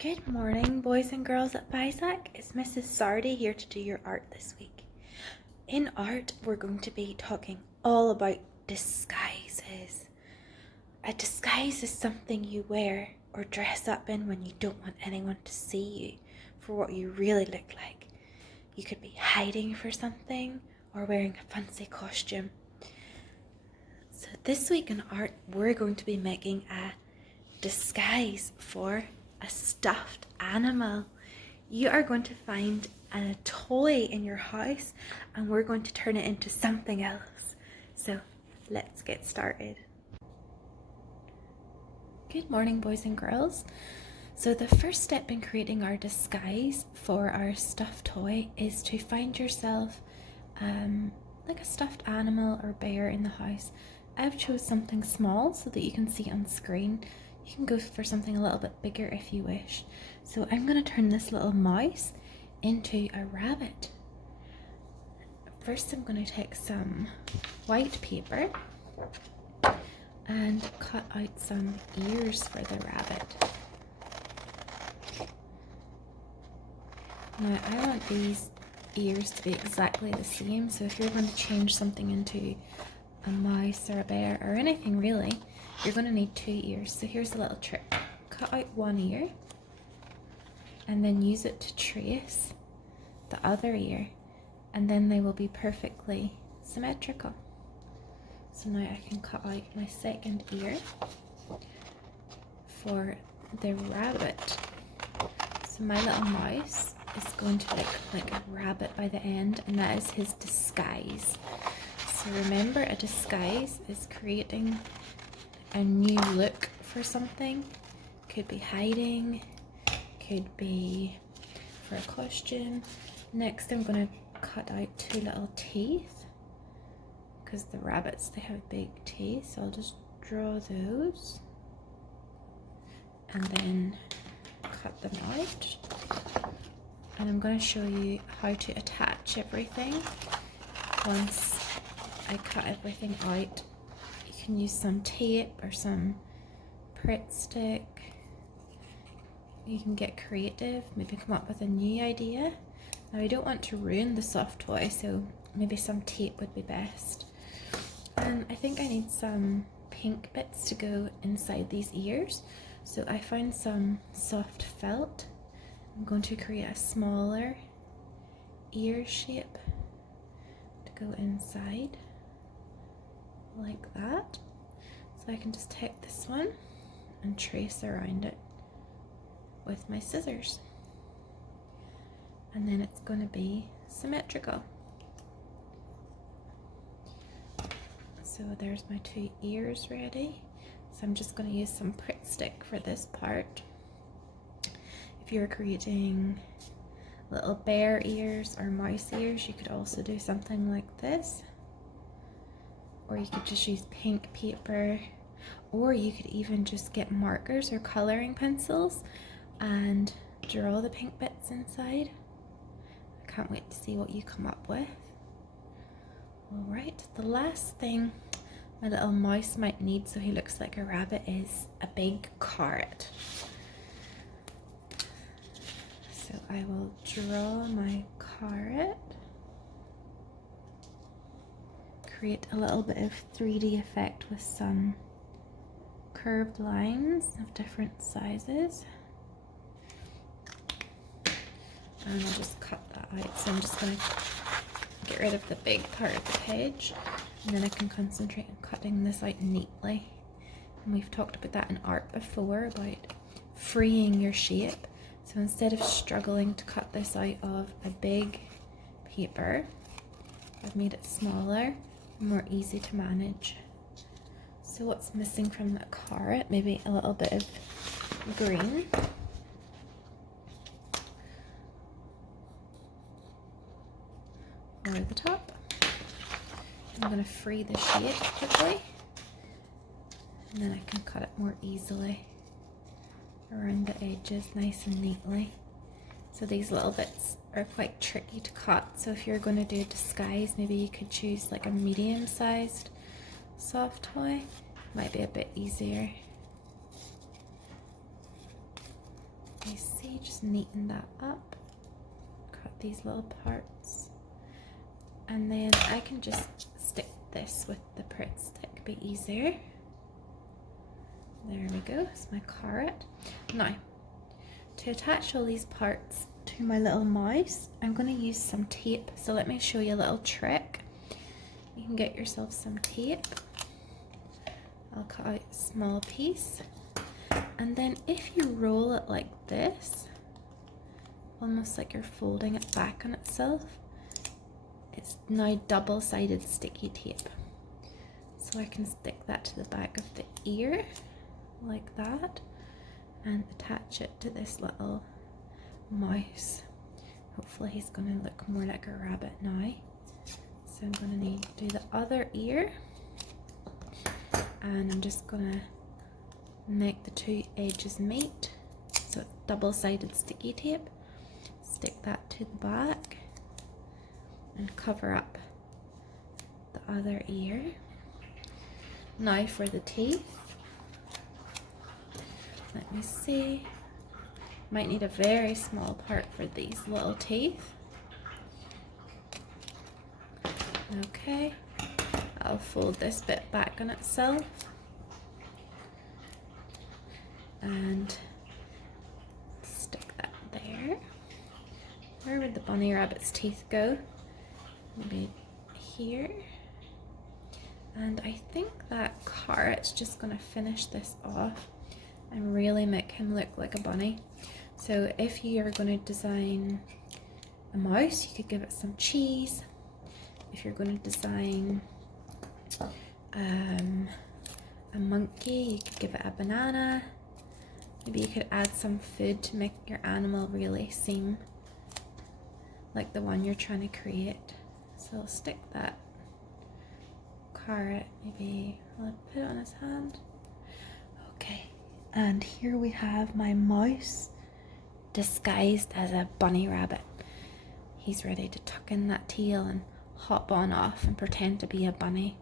Good morning, boys and girls at BISAC. It's Mrs. Sardi here to do your art this week. In art, we're going to be talking all about disguises. A disguise is something you wear or dress up in when you don't want anyone to see you for what you really look like. You could be hiding for something or wearing a fancy costume. So this week in art, we're going to be making a disguise for a stuffed animal. You are going to find a toy in your house and we're going to turn it into something else. So let's get started. Good morning, boys and girls. So the first step in creating our disguise for our stuffed toy is to find yourself like a stuffed animal or bear in the house. I've chose something small so that you can see on screen. You can go for something a little bit bigger if you wish. So I'm going to turn this little mouse into a rabbit. First I'm going to take some white paper and cut out some ears for the rabbit. Now I want these ears to be exactly the same, so if you're going to change something into a mouse or a bear or anything really, you're going to need two ears. So here's a little trick. Cut out one ear and then use it to trace the other ear, and then they will be perfectly symmetrical. So now I can cut out my second ear for the rabbit. So my little mouse is going to look like a rabbit by the end, and that is his disguise. So remember, a disguise is creating a new look for something. Could be hiding, could be for a costume. Next I'm going to cut out two little teeth, because the rabbits, they have big teeth, so I'll just draw those and then cut them out. And I'm going to show you how to attach everything. Once I cut everything out, you can use some tape or some Pritt stick. You can get creative, maybe come up with a new idea. Now I don't want to ruin the soft toy, so maybe some tape would be best. And I think I need some pink bits to go inside these ears. So I found some soft felt. I'm going to create a smaller ear shape to go inside, like that. So I can just take this one and trace around it with my scissors. And then it's going to be symmetrical. So there's my two ears ready. So I'm just going to use some Pritt stick for this part. If you're creating little bear ears or mouse ears, you could also do something like this. Or you could just use pink paper, or you could even just get markers or coloring pencils and draw the pink bits inside. I can't wait to see what you come up with. Alright, the last thing my little mouse might need so he looks like a rabbit is a big carrot. So I will draw my carrot, create a little bit of 3D effect with some curved lines of different sizes. And I'll just cut that out. So I'm just going to get rid of the big part of the page, and then I can concentrate on cutting this out neatly. And we've talked about that in art before, about freeing your shape. So instead of struggling to cut this out of a big paper, I've made it smaller and more easy to manage. So what's missing from that carrot? Maybe a little bit of green. Over the top. I'm going to free the shape quickly, and then I can cut it more easily around the edges nice and neatly. So these little bits are quite tricky to cut, so if you're going to do a disguise, maybe you could choose like a medium-sized soft toy. Might be a bit easier. you see, just neaten that up. Cut these little parts. And then I can just stick this with the Pritt stick a bit easier. There we go, it's my carrot. Now, to attach all these parts to my little mouse, I'm going to use some tape. So let me show you a little trick. You can get yourself some tape. I'll cut out a small piece. And then if you roll it like this, almost like you're folding it back on itself, it's now double-sided sticky tape. So I can stick that to the back of the ear, like that, and attach it to this little mouse. Hopefully he's going to look more like a rabbit now. So I'm going to need to do the other ear, and I'm just going to make the two edges meet. So it's double-sided sticky tape. Stick that to the back and cover up the other ear. Now for the teeth. Let me see. Might need a very small part for these little teeth. Okay, I'll fold this bit back on itself and stick that there. Where would the bunny rabbit's teeth go? Maybe here. And I think that carrot's just gonna finish this off and really make him look like a bunny. So if you are going to design a mouse, you could give it some cheese. If you're going to design a monkey, you could give it a banana. Maybe you could add some food to make your animal really seem like the one you're trying to create. So I'll stick that carrot, maybe I'll put it on his hand. Okay, and here we have my mouse disguised as a bunny rabbit. He's ready to tuck in that tail and hop on off and pretend to be a bunny.